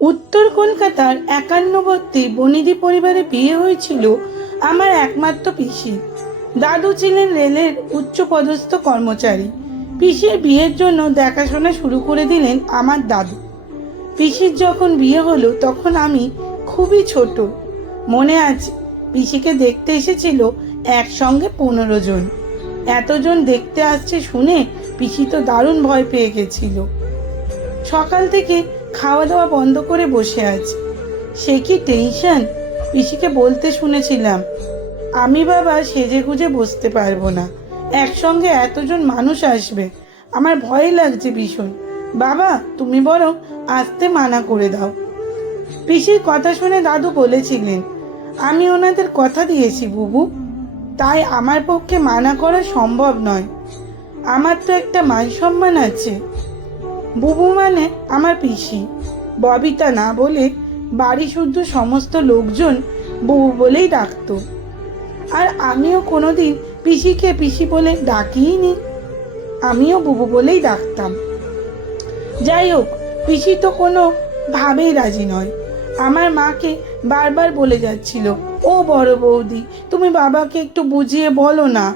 উত্তর কলকাতার 51 বনিদি পরিবারে বিয়ে হয়েছিল আমার একমাত্র পিসি। দাদু ছিলেন রেলের উচ্চপদস্থ কর্মচারী। পিসির বিয়ের জন্য দেখাশোনা শুরু করে দিলেন আমার দাদু। পিসির যখন বিয়ে হলো তখন আমি খুবই ছোট। মনে আছে, পিসিকে দেখতে এসেছিল একসঙ্গে 15 জন। এতজন দেখতে আসছে শুনে পিসি তো দারুণ ভয় পেয়ে গেছিল। সকাল থেকে খাওয়া দাওয়া বন্ধ করে বসে আছে। সে কি টেনশন! পিসিকে বলতে শুনেছিলাম, আমি বাবা সেজে গুজে বসতে পারবো না, একসঙ্গে এতজন মানুষ আসবে, আমার ভয় লাগছে ভীষণ। বাবা তুমি বরং আসতে মানা করে দাও। পিসির কথা শুনে দাদু বলেছিলেন, আমি ওনাদের কথা দিয়েছি বুবু, তাই আমার পক্ষে মানা করা সম্ভব নয়। আমার তো একটা মান সম্মান আছে। বুবু মানে আমার পিসি। ববিতা না বলে বাড়ি শুদ্ধ সমস্ত লোকজন বুবু বলেই ডাকতো। আর আমিও কোনোদিন পিসিকে পিসি বলে ডাকিনি, আমিও বুবু বলেই ডাকতাম। যাই হোক, পিসি তো কোনো ভাবেই রাজি নয়। আমার মাকে বারবার বলে যাচ্ছিল, ও বড় বৌদি তুমি বাবাকে একটু বুঝিয়ে বলো না।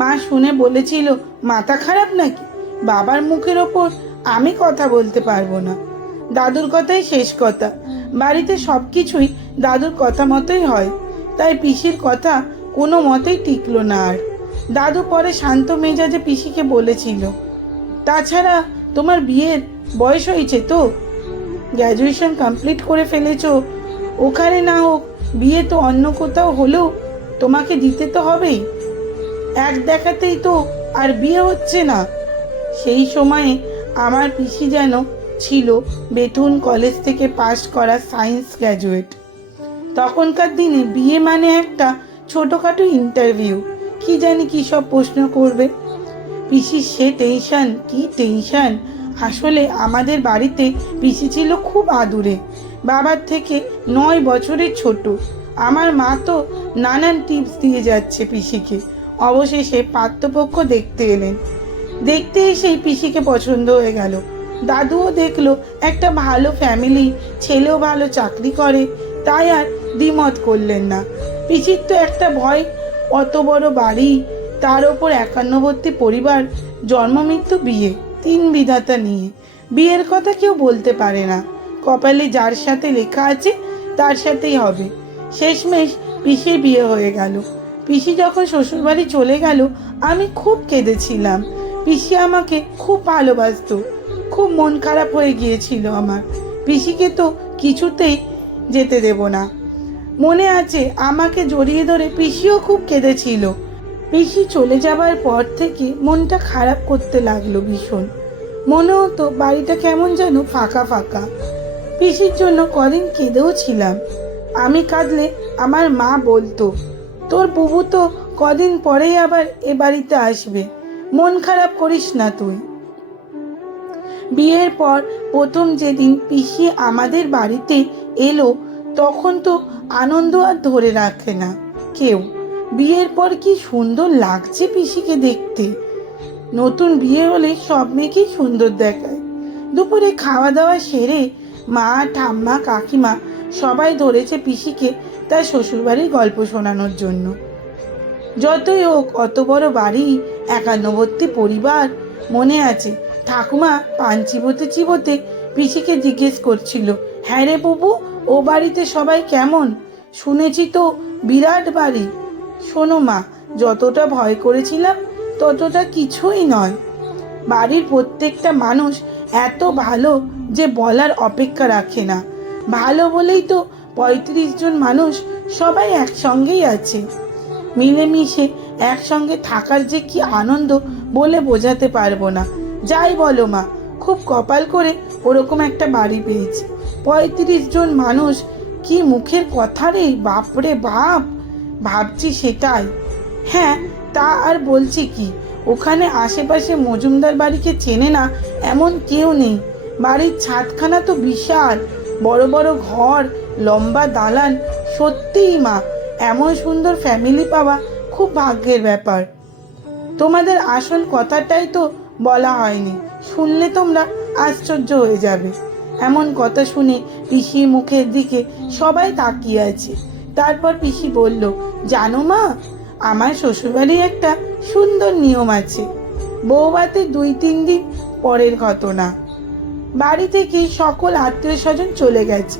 মা শুনে বলেছিল, মাথা খারাপ নাকি, বাবার মুখের ওপর আমি কথা বলতে পারবো না। দাদুর কথাই শেষ কথা, বাড়িতে সব কিছুই দাদুর কথা মতোই হয়, তাই পিসির কথা কোনো মতেই টিকলো না। আর দাদু পরে শান্ত মেজাজে পিসিকে বলেছিল, তাছাড়া তোমার বিয়ের বয়স হয়েছে তো, গ্র্যাজুয়েশন কমপ্লিট করে ফেলেছো, ওখানে না হোক বিয়ে তো অন্য কোথাও হলেও তোমাকে দিতে তো হবেই। এক দেখাতেই তো আর বিয়ে হচ্ছে না। সেই সময়ে আমার পিসি যেন ছিল বেথুন কলেজ থেকে পাশ করা সায়েন্স গ্র্যাজুয়েট। তখনকার দিনে বিয়ে মানে একটা ছোটোখাটো ইন্টারভিউ, কি জানি কী সব প্রশ্ন করবে। পিসির সে টেনশন, কি টেনশন! আসলে আমাদের বাড়িতে পিসি ছিল খুব আদুরে, বাবার থেকে 9 বছরের ছোট। আমার মা তো নানান টিপস দিয়ে যাচ্ছে পিসিকে। অবশেষে পাত্রপক্ষ দেখতে এলেন। দেখতে এসেই পিসিকে পছন্দ হয়ে গেল। দাদুও দেখলো একটা ভালো ফ্যামিলি, ছেলেও ভালো চাকরি করে, তাই আর দ্বিমত করলেন না। পিসির তো একটা ভয়, অত বড় বাড়ি, তার ওপর 51 পরিবার, জন্ম মৃত্যু বিয়ে, 3 বিধাতা নিয়ে বিয়ের কথা কেউ বলতে পারে না। কপালে যার সাথে লেখা আছে তার সাথেই হবে। শেষমেশ পিসির বিয়ে হয়ে গেল। পিসি যখন শ্বশুরবাড়ি চলে গেল আমি খুব কেঁদেছিলাম। পিসি আমাকে খুব ভালোবাসতো, খুব মন খারাপ হয়ে গিয়েছিল আমার। পিসিকে তো কিছুতেই যেতে দেব না। মনে আছে আমাকে জড়িয়ে ধরে পিসিও খুব কেঁদেছিল। পিসি চলে যাবার পর থেকে মনটা খারাপ করতে লাগলো ভীষণ। মনে হতো বাড়িটা কেমন যেন ফাঁকা ফাঁকা। পিসির জন্য কদিন কেঁদেও ছিলাম। আমি কাঁদলে আমার মা বলতো, তোর বুবু তো কদিন পরেই আবার এ বাড়িতে আসবে, মন খারাপ করিস না তুই। বিয়ের পর প্রথম যেদিন পিসি আমাদের বাড়িতে এলো তখন তো আনন্দ আর ধরে রাখে না কেউ। বিয়ের পর কি সুন্দর লাগছে পিসিকে দেখতে। নতুন বিয়ে হলে সব মেয়েকেই সুন্দর দেখায়। দুপুরে খাওয়া দাওয়া সেরে মা, ঠাম্মা, কাকিমা সবাই ধরেছে পিসিকে তার শ্বশুরবাড়ির গল্প শোনানোর জন্য। যতই হোক অত বড় বাড়ি, 51 পরিবার। মনে আছে ঠাকুমা পান চিবোতে চিবোতে পিসিকে জিজ্ঞেস করছিল, হ্যাঁ রে বুবু, ও বাড়িতে সবাই কেমন? শুনেছি তো বিরাট বাড়ি। শোনো মা, যতটা ভয় করেছিলাম ততটা কিছুই নয়। বাড়ির প্রত্যেকটা মানুষ এত ভালো যে বলার অপেক্ষা রাখে না। ভালো বলেই তো 35 জন মানুষ সবাই একসঙ্গেই আছে। মিলেমিশে একসঙ্গে থাকার যে কি আনন্দ বলে বোঝাতে পারবো না। যাই বলো মা, খুব কপাল করে ওরকম একটা বাড়ি পেয়েছি। 35 জন মানুষ, কি মুখের কথা রে, বাপরে বাপ! ভাবছি সেটাই। হ্যাঁ, তা আর বলছি কি, ওখানে আশেপাশে মজুমদার বাড়িকে চেনে না এমন কেউ নেই। বাড়ির ছাদখানা তো বিশাল, বড় বড় ঘর, লম্বা দালান। সত্যিই মা, এমন সুন্দর ফ্যামিলি পাওয়া খুব ভাগ্যের ব্যাপার। তোমাদের আসল কথাটাই তো বলা হয়নি, শুনলে তোমরা আশ্চর্য হয়ে যাবে। এমন কথা শুনে পিসির মুখের দিকে সবাই তাকিয়ে আছে। তারপর পিসি বলল, জানো মা, আমার শ্বশুরবাড়ির একটা সুন্দর নিয়ম আছে। বৌভাতে 2-3 দিন পরের ঘটনা। বাড়ি থেকে সকল আত্মীয় স্বজন চলে গেছে।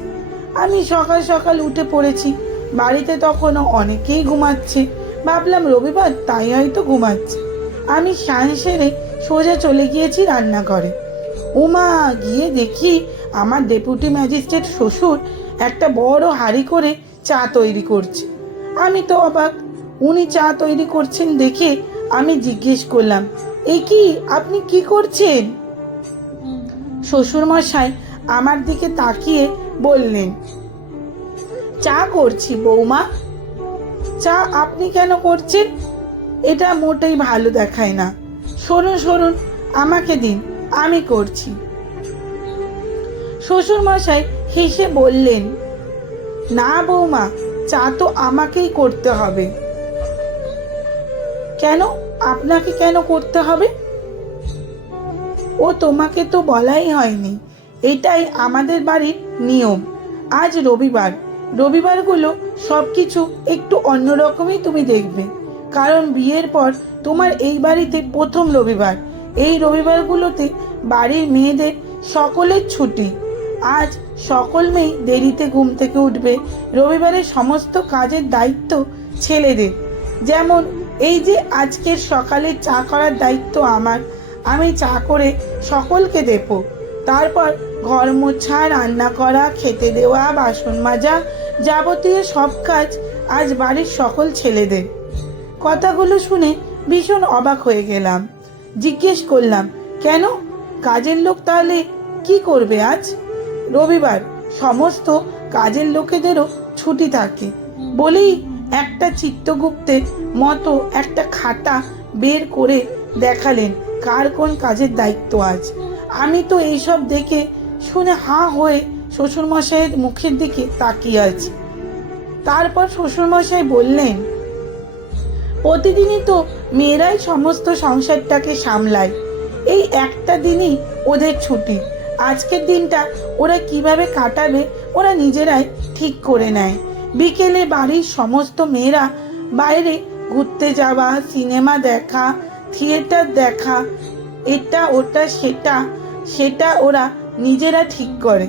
আমি সকাল সকাল উঠে পড়েছি। বাড়িতে তখনও অনেকেই ঘুমাচ্ছে। ভাবলাম রবিবার, তাই হয়তো ঘুমাচ্ছে। আমি স্নান সেরে সোজা চলে গিয়েছি রান্নাঘরে। উমা, গিয়ে দেখি আমার ডেপুটি ম্যাজিস্ট্রেট শ্বশুর একটা বড় হাঁড়ি করে চা তৈরি করছে। আমি তো অবাক। উনি চা তৈরি করছেন দেখে আমি জিজ্ঞেস করলাম, এ কি, আপনি কি করছেন? শ্বশুরমশাই আমার দিকে তাকিয়ে বললেন, চা করছি বৌমা। চা আপনি কেন করছেন? এটা মোটেই ভালো দেখায় না। সরুন সরুন, আমাকে দিন, আমি করছি। শ্বশুরমশাই হেসে বললেন, না বৌমা, চা তো আমাকেই করতে হবে। কেন? আপনাকে কেন করতে হবে? ও তোমাকে তো বলাই হয়নি। এটাই আমাদের বাড়ির নিয়ম। আজ রবিবার। রবিবারগুলো সব কিছু একটু অন্যরকমই তুমি দেখবে, কারণ বিয়ের পর তোমার এই বাড়িতে প্রথম রবিবার। এই রবিবারগুলোতে বাড়ির মেয়েদের সকলের ছুটি। আজ সকল মেয়ে দেরিতে ঘুম থেকে উঠবে। রবিবারের সমস্ত কাজের দায়িত্ব ছেলেদের। যেমন এই যে আজকের সকালে চা করার দায়িত্ব আমার। আমি চা করে সকলকে দেব। তারপর ঘর মোছা, রান্না করা, খেতে দেওয়া, বাসন মাজা, যাবতীয় সব কাজ আজ বাড়ির সকল ছেলেদের। কথাগুলো শুনে ভীষণ অবাক হয়ে গেলাম। জিজ্ঞেস করলাম, কেন? কাজের লোক তাহলে কি করবে আজ? রবিবার, সমস্ত কাজের লোকেদেরও ছুটি থাকে বলেই একটা চিত্রগুপ্তের মতো একটা খাতা বের করে দেখালেন কার কোন কাজের দায়িত্ব আজ। আমি তো এইসব দেখে শুনে হাঁ হয়ে শ্বশুরমশাইয়ের মুখের দিকে তাকিয়ে আছি। তারপর শ্বশুরমশাই বললেন, প্রতিদিনই তো মেয়েরাই সমস্ত সংসারটাকে সামলায়। এই একটা দিনই ওদের ছুটি। আজকের দিনটা ওরা কিভাবে কাটাবে ওরা নিজেরাই ঠিক করে নেয়। বিকেলে বাড়ির সমস্ত মেয়েরা বাইরে ঘুরতে যাওয়া, সিনেমা দেখা, থিয়েটার দেখা, এটা ওটা সেটা ওরা নিজেরা ঠিক করে,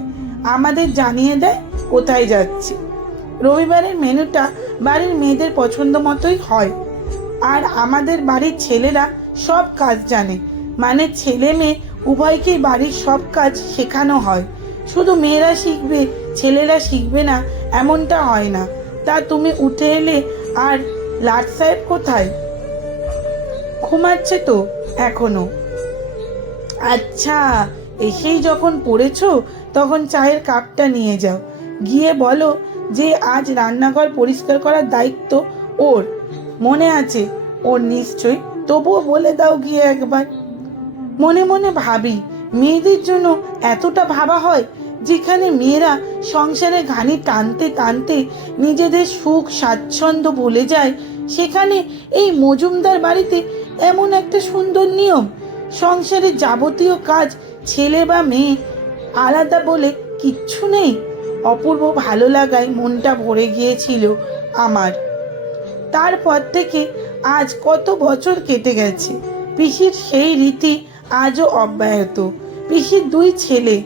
আমাদের জানিয়ে দেয় কোথায় যাচ্ছে। রবিবারের মেনুটা বাড়ির মেয়েদের পছন্দ মতোই হয়। আর আমাদের বাড়ির ছেলেরা সব কাজ জানে, মানে ছেলে মেয়ে উভয়কেই বাড়ির সব কাজ শেখানো হয়। শুধু মেয়েরা শিখবে, ছেলেরা শিখবে না এমনটা হয় না। তা তুমি উঠে এলে, আর লাট সাহেব কোথায়? ঘুমাচ্ছে তো এখনো। আচ্ছা, এসেই যখন পড়েছো তখন চায়ের কাপটা নিয়ে যাও। গিয়ে বলো যে আজ রান্নাঘর পরিষ্কার করার দায়িত্ব ওর। মনে আছে ওর নিশ্চয়ই, তবুও বলে দাও গিয়ে একবার। মনে মনে ভাবি, মেয়েদের জন্য এতটা ভাবা হয়? যেখানে মেয়েরা সংসারে ঘানি টানতে টানতে নিজেদের সুখ স্বাচ্ছন্দ্য ভুলে যায়, সেখানে এই মজুমদার বাড়িতে এমন একটা সুন্দর নিয়ম। সংসারের যাবতীয় কাজ ছেলে বা মেয়ে আলাদা বলে কিচ্ছু নেই। অপূর্ব ভালো লাগায় মনটা ভরে গিয়েছিল আমার। তারপর থেকে আজ কত বছর কেটে গেছে। পিসির সেই রীতি আজও অব্যাহত। পিসির 2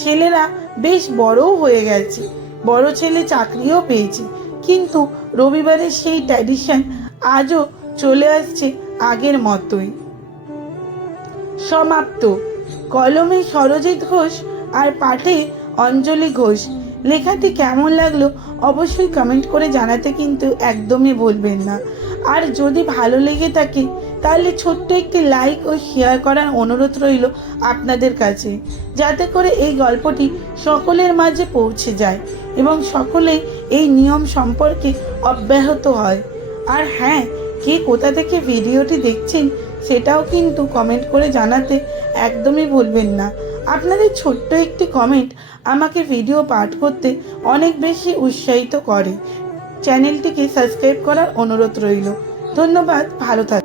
ছেলেরা বেশ বড়ও হয়ে গেছে। বড় ছেলে চাকরিও পেয়েছে, কিন্তু রবিবারের সেই ট্র্যাডিশন আজও চলে আসছে আগের মতোই। সমাপ্ত। কলমে সরজিৎ ঘোষ আর পাঠে অঞ্জলি ঘোষ। লেখাটি কেমন লাগলো অবশ্যই কমেন্ট করে জানাতে কিন্তু একদমই ভুলবেন না। আর যদি ভালো লেগে থাকে তাহলে ছোট্ট একটি লাইক ও শেয়ার করার অনুরোধ রইল আপনাদের কাছে, যাতে করে এই গল্পটি সকলের মাঝে পৌঁছে যায় এবং সকলেই এই নিয়ম সম্পর্কে অব্যাহত হয়। আর হ্যাঁ, কে কোথা থেকে ভিডিওটি দেখছেন সেটাও কিন্তু কমেন্ট করে জানাতে একদমই ভুলবেন না। আপনাদের ছোট্ট একটি কমেন্ট আমাকে ভিডিও পাঠ করতে অনেক বেশি উৎসাহিত করে। চ্যানেলটিকে সাবস্ক্রাইব করার অনুরোধ রইল। ধন্যবাদ, ভালো থাকুন।